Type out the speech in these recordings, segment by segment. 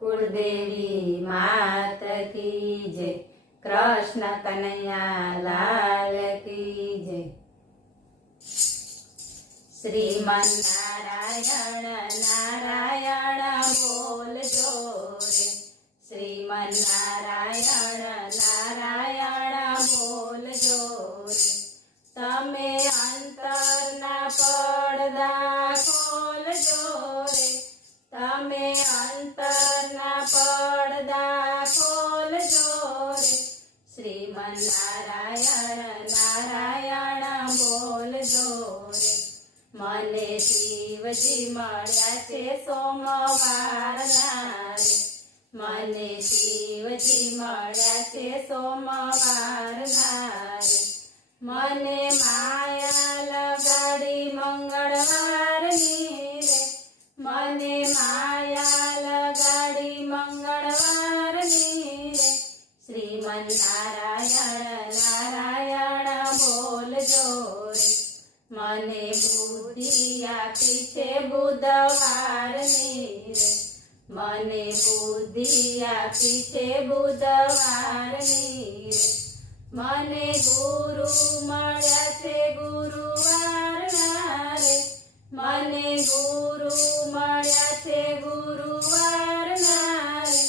कुलदेवी मात की जय। कृष्ण कन्हैया लाल की जय। श्रीमन्नारायण नारायण बोलजो रे। श्रीमन्नारायण नारायण बोलजो रे। तमे अंतरना પડદા खोलजो रे। तमे अंतरना પડદા खोलजो रे। श्रीमन्नारायण नारायण बोलजो रे। मने शिवजी मळ्या छे सोमवारना रे। मने शिवजी मळ्या छे सोमवारना रे। मने माया लगाड़ी मंगळवारनी रे। मने माया लगाड़ी मंगळवारनी रे। श्रीमन्नारायण नारायण बोलजो रे। मने बुद्धि आपी छे बुधवारनी रे। मने बुद्धि आपी छे बुधवारनी रे। मने गुरु मळ्या छे गुरुवारना रे। मने गुरु मळ्या छे गुरुवारना रे।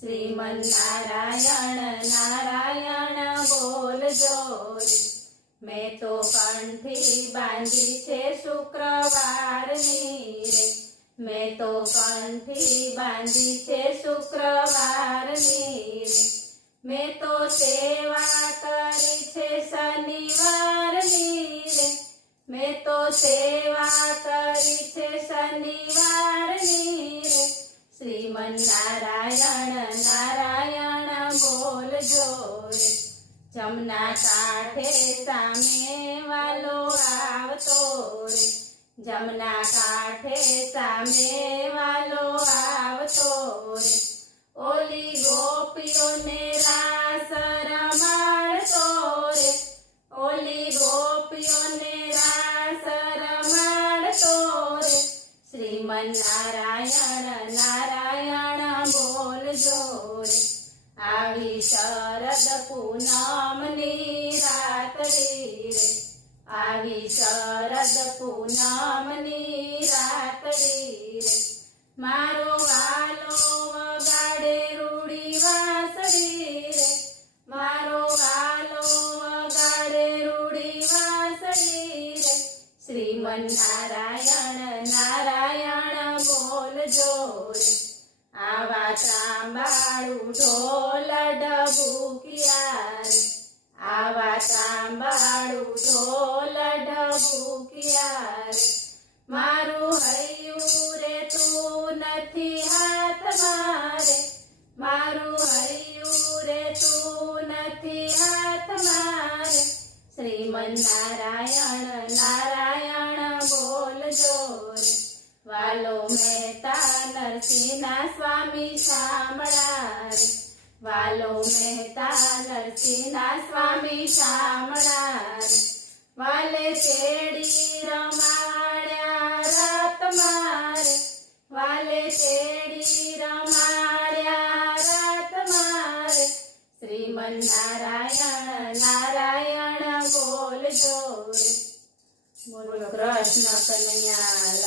श्रीमन्नारायण नारायण बोलजो रे। मैं तो कंठी बांधी छे शुक्रवारनी रे। मैं तो कंठी बांधी छे शुक्रवारनी रे। मैं तो सेवा करी छे शनिवारनी रे। मैं तो सेवा करी छे शनिवारनी रे। श्रीमन्नारायण नारायण बोलजो रे। जमना काठे सामे वालो आवतो रे। जमना काठे सामे वालो आवतो रे। ओली गोपीओने रास रमाडतो रे। ओली गोपीओने रास रमाडतो रे। श्रीमन्नारायण नारायण बोलजो रे। आवी शरद पूनमनी रात्रि रे। आवी शरद पूनमनी रात्रि रे। मारो वालो वगाड़े रूड़ी वासड़ी रे। मारो वालो वगाड़े रूड़ी वासड़ी रे। श्रीमन्नारायण नारायण बोलजो रे। आवा तांबाळू ढोल डबुकिया रे। आवा तांबाळू ढोल डबुकिया रे। मारू हयू रे तू नथी हाथ मारे। मारू हयू रे तू नथी हाथ मारे। श्रीमन्नारायण नारायण बोलजो रे। वालो मेहता नरसिंहना स्वामी शामळा रे। वालो मेहता नरसिंहना स्वामी शामळा रे। वाले तेड़ी रमाड्या रात मारे। वाले तेड़ी रमाड्या रात मारे। श्रीमन्नारायण नारायण बोलजो रे। बोलो कृष्ण कन्हैया लाल